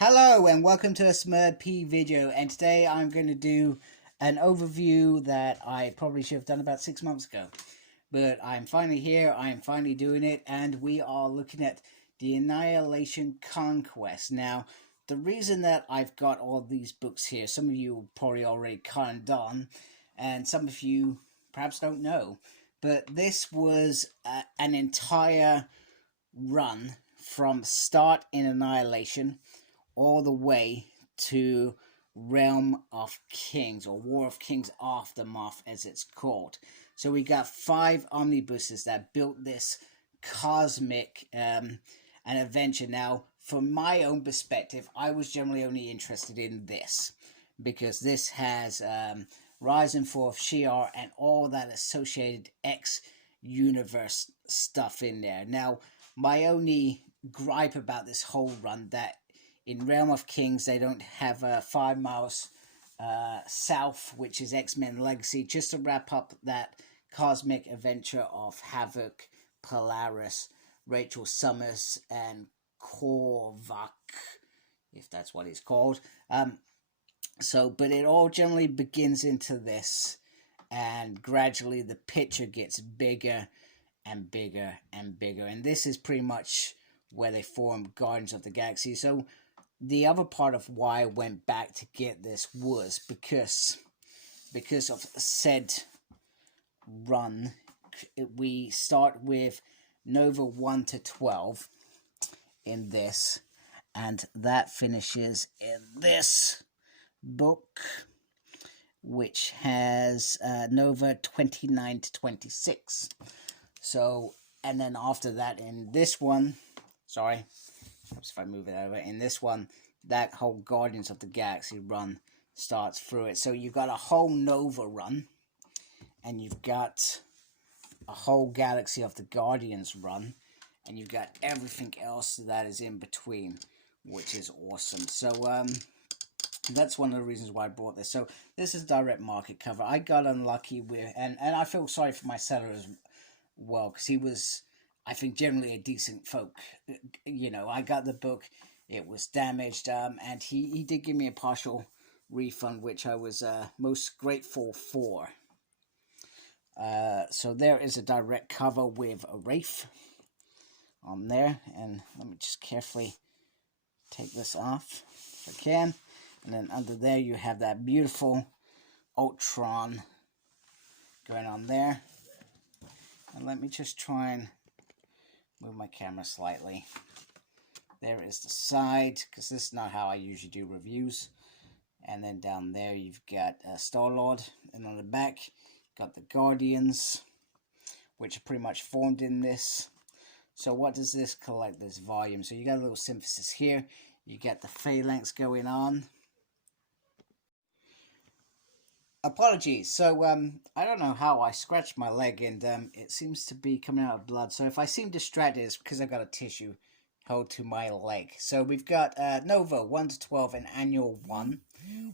Hello and welcome to a Smurd P video, and today I'm going to do an overview that I probably should have done about 6 months ago. But I'm finally here, I'm finally doing it, and we are looking at the Annihilation Conquest. Now, the reason that I've got all these books here, some of you probably already kind of done, and some of you perhaps don't know, but this was an entire run from start in Annihilation all the way to Realm of Kings, or War of Kings Aftermath as it's called. So we got 5 omnibuses that built this cosmic an adventure. Now, from my own perspective, I was generally only interested in this because this has Rise and Fall of Shi'ar and all that associated X-Universe stuff in there. Now, my only gripe about this whole run that in Realm of Kings, they don't have 5 miles south, which is X-Men Legacy, just to wrap up that cosmic adventure of Havoc, Polaris, Rachel Summers, and Korvac, if that's what it's called. But it all generally begins into this, and gradually the picture gets bigger and bigger and bigger. And this is pretty much where they form Guardians of the Galaxy. So the other part of why I went back to get this was because of said run. We start with Nova 1 to 12 in this, and that finishes in this book, which has Nova 29 to 26. So, and then after that in this one, sorry, if I move it over, in this one, that whole Guardians of the Galaxy run starts through it. So you've got a whole Nova run, and you've got a whole Galaxy of the Guardians run, and you've got everything else that is in between, which is awesome. So that's one of the reasons why I bought this. So this is direct market cover. I got unlucky with, and I feel sorry for my seller as well, because he was, I think, generally a decent folk. You know, I got the book, it was damaged, and he did give me a partial refund, which I was most grateful for. So there is a direct cover with a Wraith on there, and let me just carefully take this off if I can. And then under there you have that beautiful Ultron going on there. And let me just try and move my camera slightly. There is the side, because this is not how I usually do reviews. And then down there you've got Star-Lord, and on the back got the Guardians, which are pretty much formed in this. So what does this collect, this volume? So you got a little synthesis here, you get the phalanx going on. Apologies, so I don't know how I scratched my leg, and it seems to be coming out of blood. So if I seem distracted, it's because I've got a tissue held to my leg. So we've got Nova 1 to 12 in Annual 1.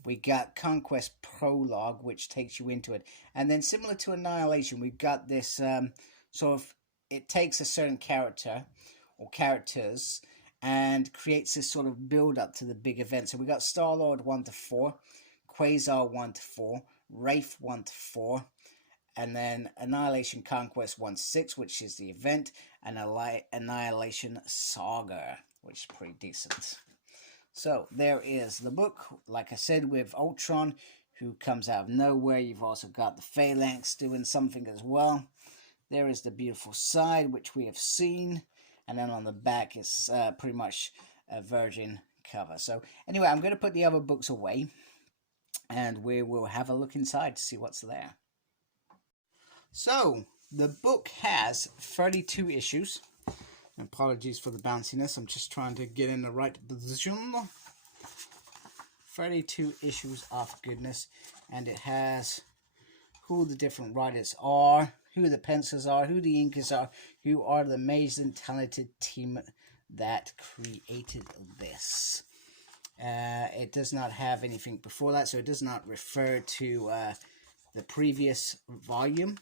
We got Conquest Prologue, which takes you into it. And then similar to Annihilation, we've got this sort of, it takes a certain character or characters and creates this sort of build up to the big event. So we got Star-Lord 1 to 4, Quasar 1 to 4, Wraith 1 to 4, and then Annihilation Conquest 1 to 6, which is the event, and Annihilation Saga, which is pretty decent. So there is the book, like I said, with Ultron, who comes out of nowhere. You've also got the Phalanx doing something as well. There is the beautiful side, which we have seen, and then on the back is pretty much a virgin cover. So anyway, I'm going to put the other books away, and we will have a look inside to see what's there. So the book has 32 issues. Apologies for the bounciness, I'm just trying to get in the right position. 32 issues of goodness, and it has who the different writers are, who the pencils are, who the inkers are, who are the amazing talented team that created this. It does not have anything before that, so it does not refer to the previous volume.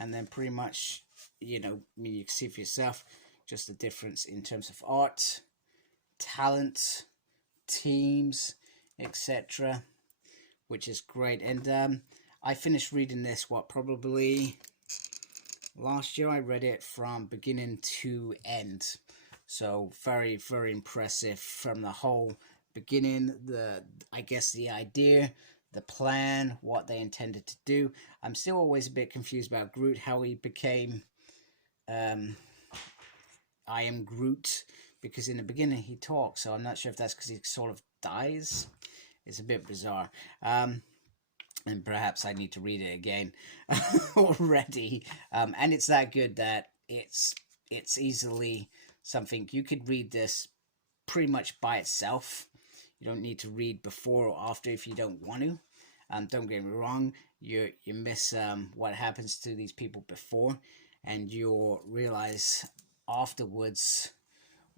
And then pretty much, you know, you can see for yourself just the difference in terms of art talent, teams, etc., which is great. And I finished reading this, probably last year. I read it from beginning to end. So very, very impressive from the whole beginning, I guess the idea, the plan, what they intended to do. I'm still always a bit confused about Groot, how he became I am Groot, because in the beginning he talks, so I'm not sure if that's because he sort of dies. It's a bit bizarre. And perhaps I need to read it again already. And it's that good that it's easily something you could read this pretty much by itself. You don't need to read before or after if you don't want to. Don't get me wrong, you miss what happens to these people before, and you'll realize afterwards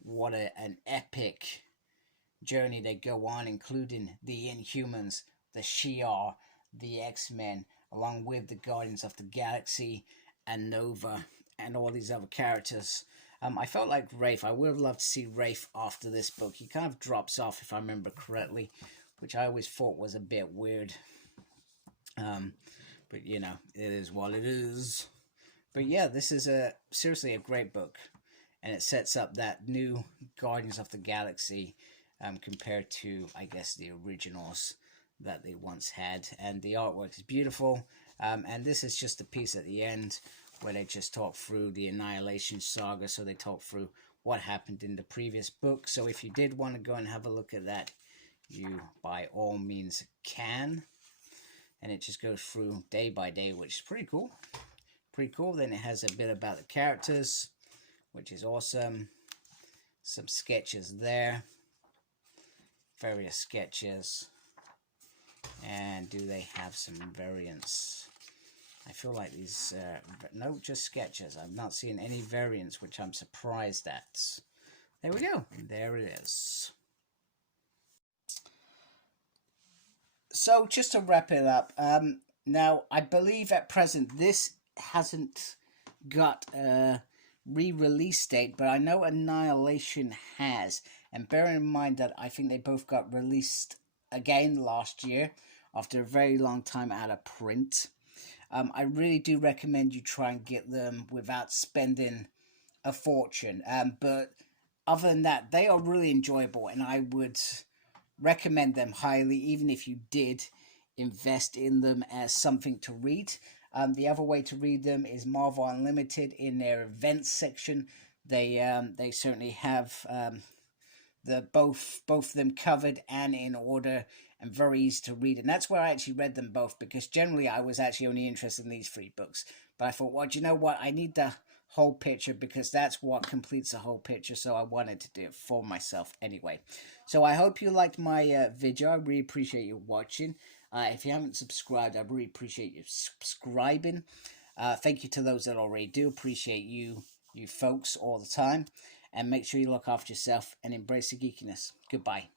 what an epic journey they go on, including the Inhumans, the Shi'ar, the X-Men, along with the Guardians of the Galaxy and Nova and all these other characters. I felt like Rafe. I would have loved to see Rafe after this book. He kind of drops off, if I remember correctly, which I always thought was a bit weird. But you know, it is what it is. But yeah, this is seriously a great book, and it sets up that new Guardians of the Galaxy compared to, I guess, the originals that they once had. And the artwork is beautiful. And this is just a piece at the end where they just talk through the Annihilation saga. So they talk through what happened in the previous book. So if you did want to go and have a look at that, you by all means can. And it just goes through day by day, which is pretty cool. Pretty cool. Then it has a bit about the characters, which is awesome. Some sketches there. Various sketches. And do they have some variants? I feel like these, no, just sketches. I'm not seeing any variants, which I'm surprised at. There we go. There it is. So, just to wrap it up, now, I believe at present this hasn't got a re-release date, but I know Annihilation has. And bear in mind that I think they both got released again last year after a very long time out of print. I really do recommend you try and get them without spending a fortune. But other than that, they are really enjoyable, and I would recommend them highly, even if you did invest in them as something to read. The other way to read them is Marvel Unlimited in their events section. They certainly have both of them covered and in order, and very easy to read. And that's where I actually read them both, because generally I was actually only interested in these 3 books. But I thought, well, do you know what? I need the whole picture, because that's what completes the whole picture. So I wanted to do it for myself anyway. So I hope you liked my video. I really appreciate you watching. If you haven't subscribed, I really appreciate you subscribing. Thank you to those that already do. Appreciate you folks all the time. And make sure you look after yourself and embrace the geekiness. Goodbye.